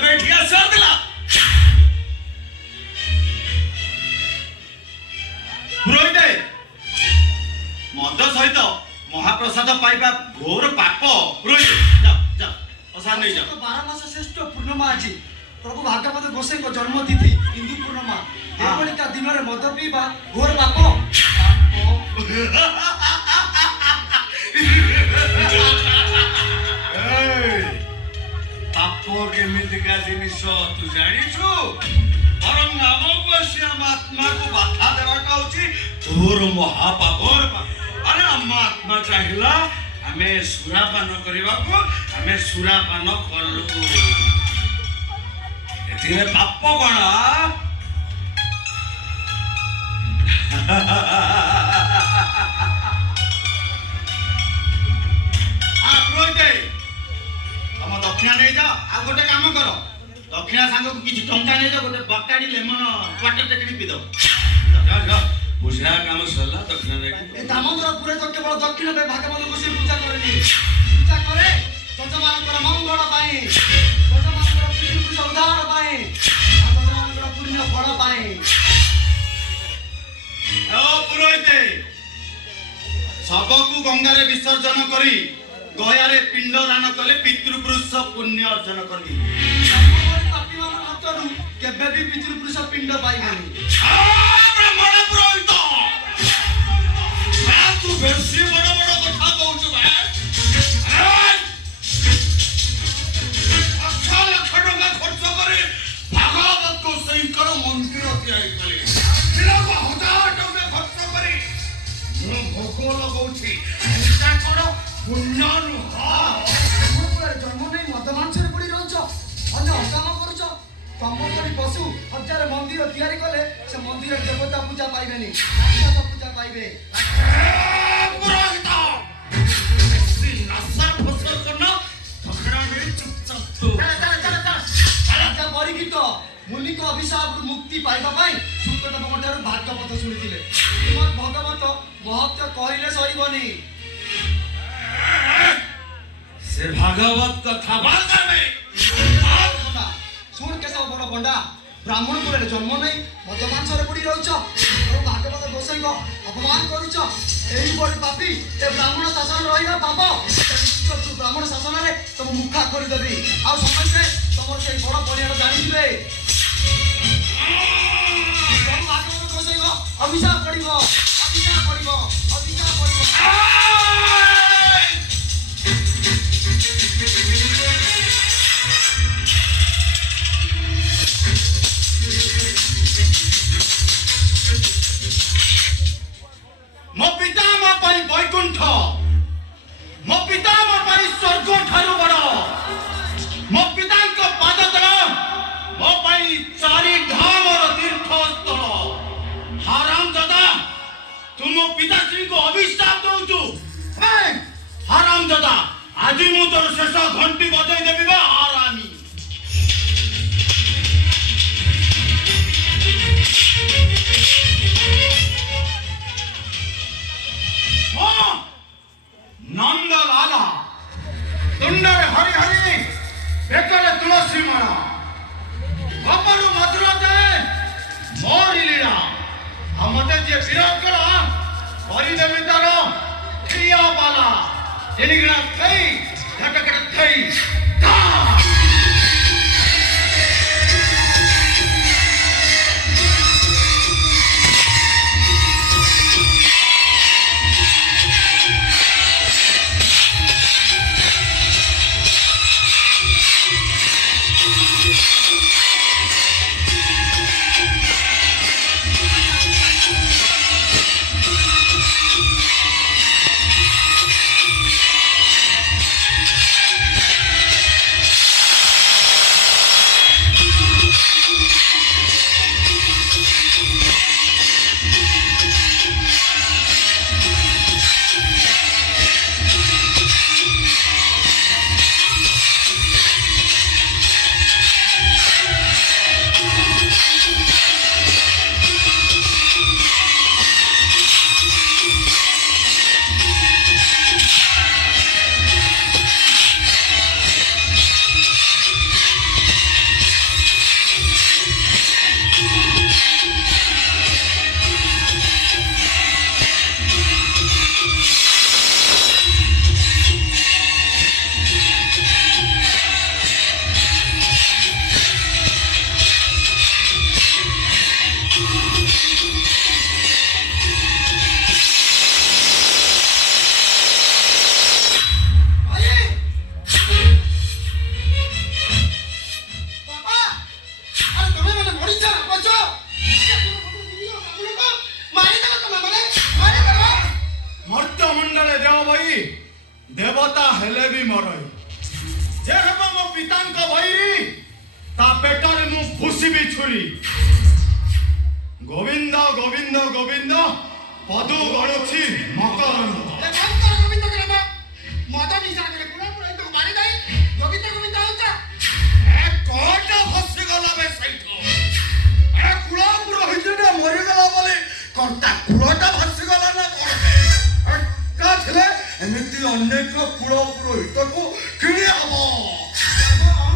बैठिया sir दिला पुरोहित मद सहित महाप्रसाद पाइबा घोर पाप पुरोहित जा जा प्रसाद नहीं जा 12 मास श्रेष्ठ पूर्णिमा आज प्रभु भागवत गोसाई को जन्म तिथि हिंदू पूर्णिमा एभली का दिन में मद पीबा घोर पाप पाप केमितिका जिनिस तू जानिछु परम नामक आत्मा को बाधा देवाटा होची तोर महापाप अरे आम आत्मा चाहिला हमें सुरापान करबा को हमें सुरापान करलु एथिरे पाप कोन तुम दक्षिणा नहीं जाओ आ गोटे काम कर दक्षिणा सांग को किसी टंका नहीं जाओ गोटे बकाड़ी लेमन वाटर टेकनी पी दो बुझा काम सरला दक्षिणा नहीं ए दामोदर पूरे तो केवल दक्षिण पे भागवत गोसाई पूजा करनी पूजा करे जजमान कर मंगल पाए जजमान कर पृथ्वी उद्धार पाए जजमान कर पुण्य फल पाए ओ पुरोहित सबको गंगा रे विसर्जन करी गयारे पिंड दान कले पितृपुरुष पुण्य अर्जन करबी पापी मान हतरु केबे भी पितृपुरुष पिंड पाइबनी ब्राह्मण पुरोहित तू बेसी बड़ बड़ कथा कहउछु बे अच्छा लाख टका खर्च करे भागवत को सैकर मंदिर तैयारी कले लोग 1000 टका खर्च करे मो भोग लगाउछि ऐसा करो पुण्य जन्म नहीं मद मांसरे पड़ी रह अन्य अकाम कर तम परी पशु 1000 मंदिर तैयारी कले से मंदिर देवता पूजा पाइबे राक्षस पूजा पाइबे पुरोहित ऐसी नशा फसल करना पकड़ा नहीं चुपचाप तो राजा परिगीत मुनि को अभिशाप मुक्ति पाइबा पाई सुकट मठार भागवत शुणिथिले श्रीमद् भगवत महत्व कहले सरीबनी से भागवत कथा बात करबे सुन केशव बड़ बंडा ब्राह्मण कुल जन्म नहीं मद मांसरे पड़ी रह भागवत गोसाई को अपमान करुच यही बड़ी पापी ए ब्राह्मण शासन रहा पाप ब्राह्मण शासन में तुम मुखा करदेवी आ समस्ते तुम से बड़ परिवार जानिबे भागवत गोसाई को अभिशाप पड़िबो अभिशाप पड़िबो अभिशाप पड़िबो मो पिता मा पाई वैकुंठ मो पिता मा पाई स्वर्ग ठारू बड़ मो पिता को पाद तल मो पाई चारि धाम और तीर्थ स्थल हराम दादा तुम पिताश्री को अभिशाप दउछु हराम दादा आज मु तोर शेष घंटी बजाई देबी बा हरामी नंद लाला तुंडरे हरि हरि बेकरे तुलसी माला गपरु मधुर जाए मोरी लीला हमते जे विरोध करा हरि देवी तारो ठिया पाला एनिगना थई घटकट थई ता ଲାଗି ଦେବତା ହେଲେ ବି ମରଇ ଯେ ହେବ ମୋ ପିତାଙ୍କ ବୈରୀ ତା ପେଟରେ ମୁଁ ଭୁସିବି ଛୁରୀ ଗୋବିନ୍ଦ ଗୋବିନ୍ଦ ଗୋବିନ୍ଦ ପଦୁ ଗଣୁଛି ମକରନ୍ଦ ମଦ ନିଶା করে পুরো পুরো তো মারি দেই গোবিন্দ গোবিন্দ হচ্ছে কোটা ফসিগলা বে সাইঠ কুড়া পুরোহিতটা মরিগলা বলে কর্তা কুড়াটা ফসিগলা না করবে কা ছিলে এମିତି ଅନେକ କୁଳ ପୁରୋହିତକୁ